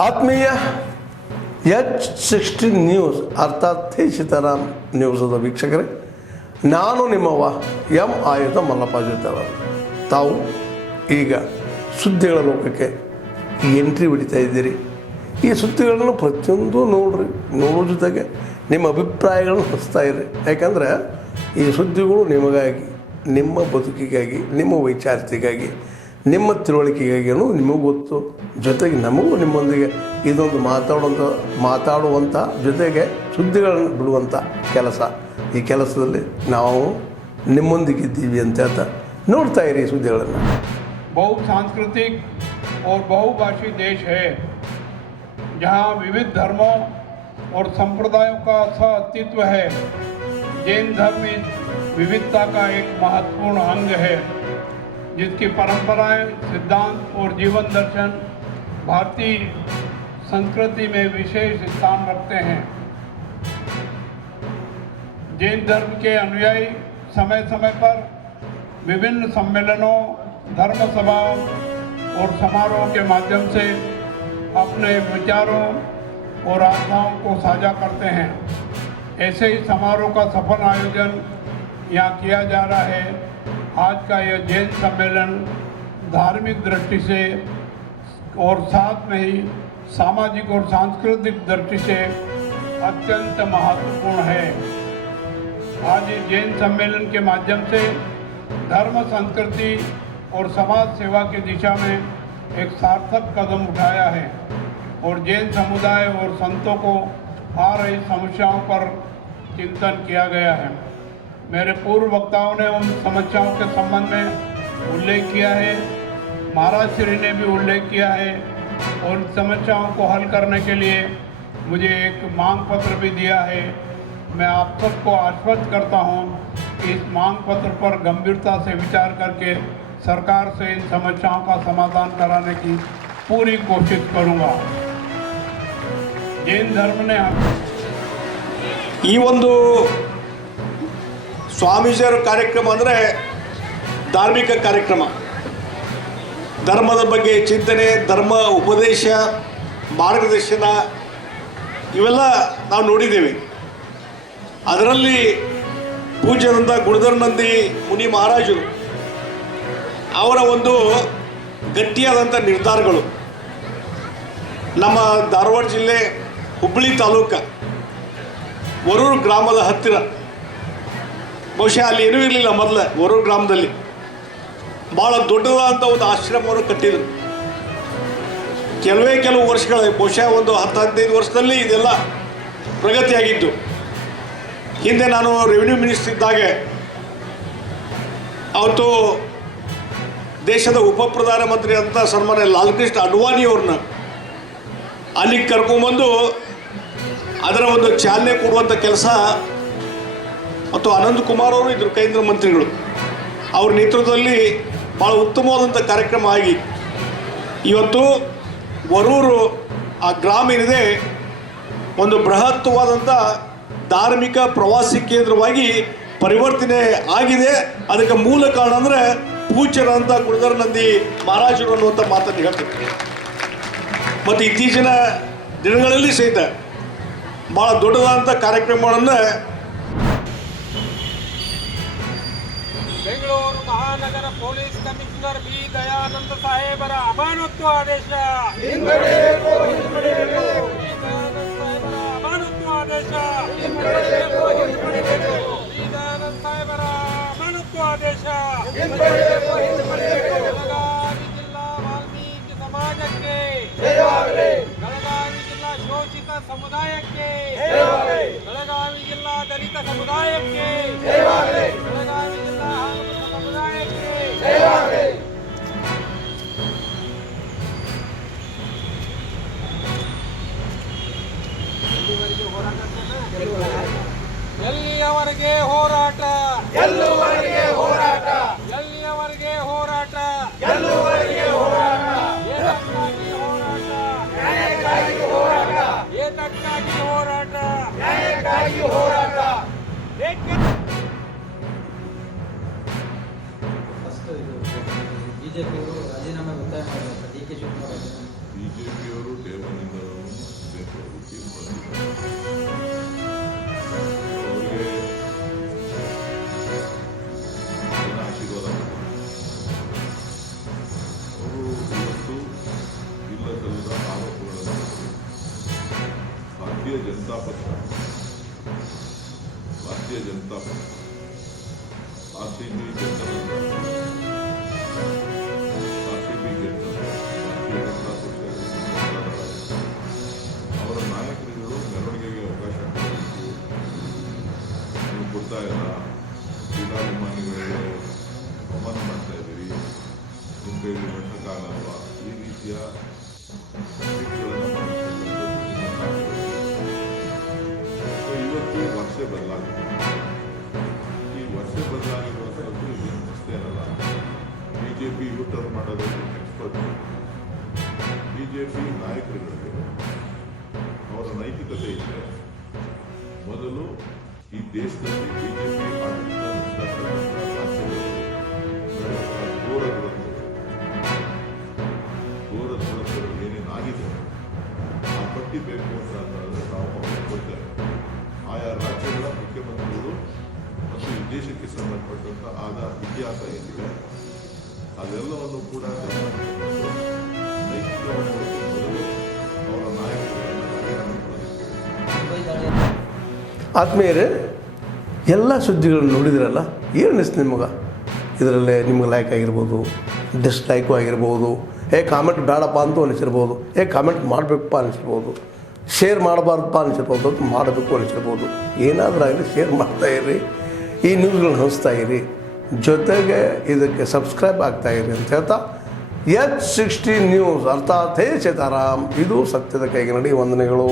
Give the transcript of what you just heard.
ಆತ್ಮೀಯ H60 news ಅರ್ಥಾತ್ ತಿ ಸೀತಾರಾಮ್ ನ್ಯೂಸದ ವೀಕ್ಷಕರೇ, ನಾನು ನಿಮ್ಮವ ಎಂ ಆಯುಧ ಮಲ್ಲಪ್ಪ ಜೊತೆ. ತಾವು ಈಗ ಸುದ್ದಿಗಳ ಲೋಕಕ್ಕೆ ಎಂಟ್ರಿ ಹೊಡಿತಾ ಇದ್ದೀರಿ. ಈ ಸುದ್ದಿಗಳನ್ನು ಪ್ರತಿಯೊಂದು ನೋಡೋ ಜೊತೆಗೆ ನಿಮ್ಮ ಅಭಿಪ್ರಾಯಗಳನ್ನು ಹಚ್ತಾ ಇರಿ. ಯಾಕಂದರೆ ಈ ಸುದ್ದಿಗಳು ನಿಮಗಾಗಿ, ನಿಮ್ಮ ಬದುಕಿಗಾಗಿ, ನಿಮ್ಮ ವೈಚಾರಿಕೆಗಾಗಿ, ನಿಮ್ಮ ತಿಳುವಳಿಕೆಗಾಗಿಯೂ ನಿಮಗೂ ಗೊತ್ತು. ಜೊತೆಗೆ ನಮಗೂ ನಿಮ್ಮೊಂದಿಗೆ ಇದೊಂದು ಮಾತಾಡುವಂಥ ಜೊತೆಗೆ ಸುದ್ದಿಗಳನ್ನು ಬಿಡುವಂಥ ಕೆಲಸ. ಈ ಕೆಲಸದಲ್ಲಿ ನಾವು ನಿಮ್ಮೊಂದಿಗಿದ್ದೀವಿ ಅಂತ ಹೇಳ್ತಾ ನೋಡ್ತಾ ಇರಿ ಸುದ್ದಿಗಳನ್ನು. बहुसांस्कृतिक और बहुभाषी देश है, जहाँ विविध धर्मों और संप्रदायों का सह-अस्तित्व है. जैन धर्म इस विविधता का एक महत्वपूर्ण अंग है, जिसकी परंपराएं, सिद्धांत और जीवन दर्शन भारतीय संस्कृति में विशेष स्थान रखते हैं. जैन धर्म के अनुयायी समय समय पर विभिन्न सम्मेलनों, धर्म सभाओं और समारोह के माध्यम से अपने विचारों और आस्थाओं को साझा करते हैं. ऐसे ही समारोह का सफल आयोजन यहाँ किया जा रहा है. आज का यह जैन सम्मेलन धार्मिक दृष्टि से और साथ में ही सामाजिक और सांस्कृतिक दृष्टि से अत्यंत महत्वपूर्ण है. आज इस जैन सम्मेलन के माध्यम से धर्म, संस्कृति और समाज सेवा की दिशा में एक सार्थक कदम उठाया है और जैन समुदाय और संतों को आ रही समस्याओं पर चिंतन किया गया है. मेरे पूर्व वक्ताओं ने उन समस्याओं के संबंध में उल्लेख किया है. महाराज श्री ने भी उल्लेख किया है और इन समस्याओं को हल करने के लिए मुझे एक मांग पत्र भी दिया है. मैं आप सबको आश्वस्त करता हूं कि इस मांग पत्र पर गंभीरता से विचार करके सरकार से इन समस्याओं का समाधान कराने की पूरी कोशिश करूंगा. जैन धर्म ने ಈ ಒಂದು ಸ್ವಾಮೀಜಿಯವರ ಕಾರ್ಯಕ್ರಮ ಅಂದರೆ ಧಾರ್ಮಿಕ ಕಾರ್ಯಕ್ರಮ. ಧರ್ಮದ ಬಗ್ಗೆ ಚಿಂತನೆ, ಧರ್ಮ ಉಪದೇಶ, ಮಾರ್ಗದರ್ಶನ ಇವೆಲ್ಲ ನಾವು ನೋಡಿದ್ದೇವೆ. ಅದರಲ್ಲಿ ಪೂಜ್ಯರಂಥ ಗುಣಧರ್ನಂದಿ ಮುನಿ ಮಹಾರಾಜರು ಅವರ ಒಂದು ಗಟ್ಟಿಯಾದಂಥ ನಿರ್ಧಾರಗಳು ನಮ್ಮ ಧಾರವಾಡ ಜಿಲ್ಲೆ ಹುಬ್ಬಳ್ಳಿ ತಾಲೂಕು ವರೂರು ಗ್ರಾಮದ ಹತ್ತಿರ, ಬಹುಶಃ ಅಲ್ಲಿ ಏನೂ ಇರಲಿಲ್ಲ ಮೊದಲು. ವರೂರು ಗ್ರಾಮದಲ್ಲಿ ಭಾಳ ದೊಡ್ಡದಾದಂಥ ಒಂದು ಆಶ್ರಮವನ್ನು ಕಟ್ಟಿದರು. ಕೆಲವು ವರ್ಷಗಳ, ಬಹುಶಃ ಒಂದು 10-15 ವರ್ಷದಲ್ಲಿ ಇದೆಲ್ಲ ಪ್ರಗತಿಯಾಗಿದ್ದು. ಹಿಂದೆ ನಾನು ರೆವಿನ್ಯೂ ಮಿನಿಸ್ಟರ್ ಇದ್ದಾಗ ಅವತ್ತು ದೇಶದ ಉಪ ಪ್ರಧಾನಮಂತ್ರಿ ಅಂತ ಸನ್ಮಾನ್ಯ ಲಾಲ್ಕೃಷ್ಣ ಅಡ್ವಾಣಿ ಅವ್ರನ್ನ ಅಲ್ಲಿಗೆ ಕರ್ಕೊಂಬಂದು ಅದರ ಒಂದು ಚಾಲನೆ ಕೊಡುವಂಥ ಕೆಲಸ, ಮತ್ತು ಅನಂತ್ ಕುಮಾರ್ ಅವರು ಇದ್ದರು ಕೇಂದ್ರ ಮಂತ್ರಿಗಳು. ಅವ್ರ ನೇತೃತ್ವದಲ್ಲಿ ಭಾಳ ಉತ್ತಮವಾದಂಥ ಕಾರ್ಯಕ್ರಮ ಆಗಿ ಇವತ್ತು ವರೂರು ಆ ಗ್ರಾಮ ಏನಿದೆ ಒಂದು ಬೃಹತ್ವಾದಂಥ ಧಾರ್ಮಿಕ ಪ್ರವಾಸಿ ಕೇಂದ್ರವಾಗಿ ಪರಿವರ್ತನೆ ಆಗಿದೆ. ಅದಕ್ಕೆ ಮೂಲ ಕಾರಣ ಅಂದರೆ ಪೂಜ್ಯರಂಥ ಗುಣಧರ್ನಂದಿ ಮಹಾರಾಜರು ಅನ್ನುವಂಥ ಮಾತನ್ನು ಹೇಳ್ತಾರೆ. ಮತ್ತು ಇತ್ತೀಚಿನ ದಿನಗಳಲ್ಲಿ ಸಹಿತ ಭಾಳ ದೊಡ್ಡದಾದಂಥ ಕಾರ್ಯಕ್ರಮಗಳನ್ನು ಬೆಂಗಳೂರು ಮಹಾನಗರ ಪೊಲೀಸ್ ಕಮಿಷನರ್ ಬಿ ದಯಾನಂದ ಸಾಹೇಬರ ಅಮಾನತು ಆದೇಶ, ಅಮಾನತು ಆದೇಶ, ದಯಾನಂದ ಸಾಹೇಬರ ಅಮಾನತು ಆದೇಶ. ಬೆಳಗಾವಿ ಜಿಲ್ಲಾ ವಾಲ್ಮೀಕಿ ಸಮಾಜಕ್ಕೆ, ಬೆಳಗಾವಿ ಜಿಲ್ಲಾ ಶೋಷಿತ ಸಮುದಾಯಕ್ಕೆ, ಬೆಳಗಾವಿ ಜಿಲ್ಲಾ ದಲಿತ ಸಮುದಾಯಕ್ಕೆ, ಬೆಳಗಾವಿ ಜಿಲ್ಲಾ ಹಾಲುಮತ ಸಮುದಾಯಕ್ಕೆ ಎಲ್ಲಿಯವರೆಗೆ ಹೋರಾಟ, ಎಲ್ಲಿಯವರೆಗೆ ಹೋರಾಟ, ಎಲ್ಲಿಯವರೆಗೆ ಹೋರಾಟ, ಎಲ್ಲಿಯವರೆಗೆ ಹೋರಾಟ, ಏತಕ್ಕಾಗಿ ಹೋರಾಟ, ನ್ಯಾಯಕ್ಕಾಗಿ ಹೋರಾಟ, ಏತಕ್ಕಾಗಿ ಹೋರಾಟ, ನ್ಯಾಯಕ್ಕಾಗಿ ಹೋರಾಟ. ಬಿಜೆಪಿಯವರು ರಾಜೀನಾಮೆ ಒತ್ತಾಯ ಮಾಡಿದ್ದಾರೆ. ಡಿ ಕೆ ಶಿವಕುಮಾರ್ ಬಿಜೆಪಿಯವರು ಭಾರತೀಯ ಜನತಾ ಪಕ್ಷ RCB ಗೆದ್ದ ಭಾರತೀಯ ಜನತಾ ಪಕ್ಷ ಅವರ ನಾಯಕರುಗಳು ಮೆರವಣಿಗೆಗೆ ಅವಕಾಶ ನೀವು ಕೊಡ್ತಾ ಇಲ್ಲ, ಕ್ರೀಡಾಭಿಮಾನಿಗಳಿಗೆ ಅವಮಾನ ಮಾಡ್ತಾ ಇದ್ದೀರಿ, ನಿಮ್ಮ ಕೈಯಲ್ಲಿ ನಡೆಸೋಕ್ಕಾಗಲ್ವಾ, ಈ ರೀತಿಯ ಇವತ್ತು ವರ್ಷ ಬದಲಾಗಿದೆ. ಈ ವರ್ಷ ಬದಲಾಗಿರುವಂಥದ್ದು ಇದೇನು ಅಷ್ಟೇ ಅಲ್ಲ. ಬಿಜೆಪಿ ಯೂಟರ್ನ್ ಮಾಡೋದಕ್ಕೆ ಎಕ್ಸ್ಪರ್ಟ್. ಬಿಜೆಪಿ ನಾಯಕರುಗಳಿಗೆ ಅವರ ನೈತಿಕತೆ ಇದೆ. ಮೊದಲು ಈ ದೇಶದಲ್ಲಿ ಬಿಜೆಪಿ ಆಡಳಿತ ಘೋರ ದುರಂತಗಳು ಏನೇನಾಗಿದೆ ಆ ಪಟ್ಟಿ ಬೇಕು ಅಂತ ನಾವು ಅವ್ರಿಗೆ ಕೊಡ್ತೇವೆ. ಆಯಾ ರಾಜ್ಯಗಳ ಮುಖ್ಯಮಂತ್ರಿಗಳು ಮತ್ತು ಈ ದೇಶಕ್ಕೆ ಸಂಬಂಧಪಟ್ಟಂಥ ಆದ ಇತಿಹಾಸ ಏನಿದೆ ಅದೆಲ್ಲವನ್ನು ಕೂಡ ನೈತಿಕವಾಗಿ ಮೊದಲು ಅವರ ನಾಯಕರುಗಳನ್ನು ಆತ್ಮೀಯರೇ, ಎಲ್ಲ ಸುದ್ದಿಗಳನ್ನು ನೋಡಿದ್ರಲ್ಲ, ಏನು ಅನಿಸ್ತು ನಿಮಗೆ? ಇದರಲ್ಲೇ ನಿಮ್ಗೆ ಲೈಕ್ ಆಗಿರ್ಬೋದು, ಡಿಸ್ಲೈಕು ಆಗಿರ್ಬೋದು, ಕಾಮೆಂಟ್ ಬೇಡಪ್ಪ ಅಂತೂ ಅನಿಸಿರ್ಬೋದು, ಕಾಮೆಂಟ್ ಮಾಡಬೇಕಪ್ಪ ಅನಿಸಿರ್ಬೋದು, ಶೇರ್ ಮಾಡಬಾರ್ದಪ್ಪ ಅನಿಸಿರ್ಬೋದು, ಅದು ಮಾಡಬೇಕು ಅನಿಸಿರ್ಬೋದು. ಏನಾದರೂ ಆಗಲಿ ಶೇರ್ ಮಾಡ್ತಾಯಿರಿ, ಈ ನ್ಯೂಸ್ಗಳನ್ನ ಹಂಚ್ತಾ ಇರಿ, ಜೊತೆಗೆ ಇದಕ್ಕೆ ಸಬ್ಸ್ಕ್ರೈಬ್ ಆಗ್ತಾಯಿರಿ ಅಂತ ಹೇಳ್ತಾ H16 ನ್ಯೂಸ್ ಅರ್ಥಾತ್ ಹೇ ಸೀತಾರಾಮ್, ಇದು ಸತ್ಯದ ಕೈಗೆ ನಡಿ. ವಂದನೆಗಳು.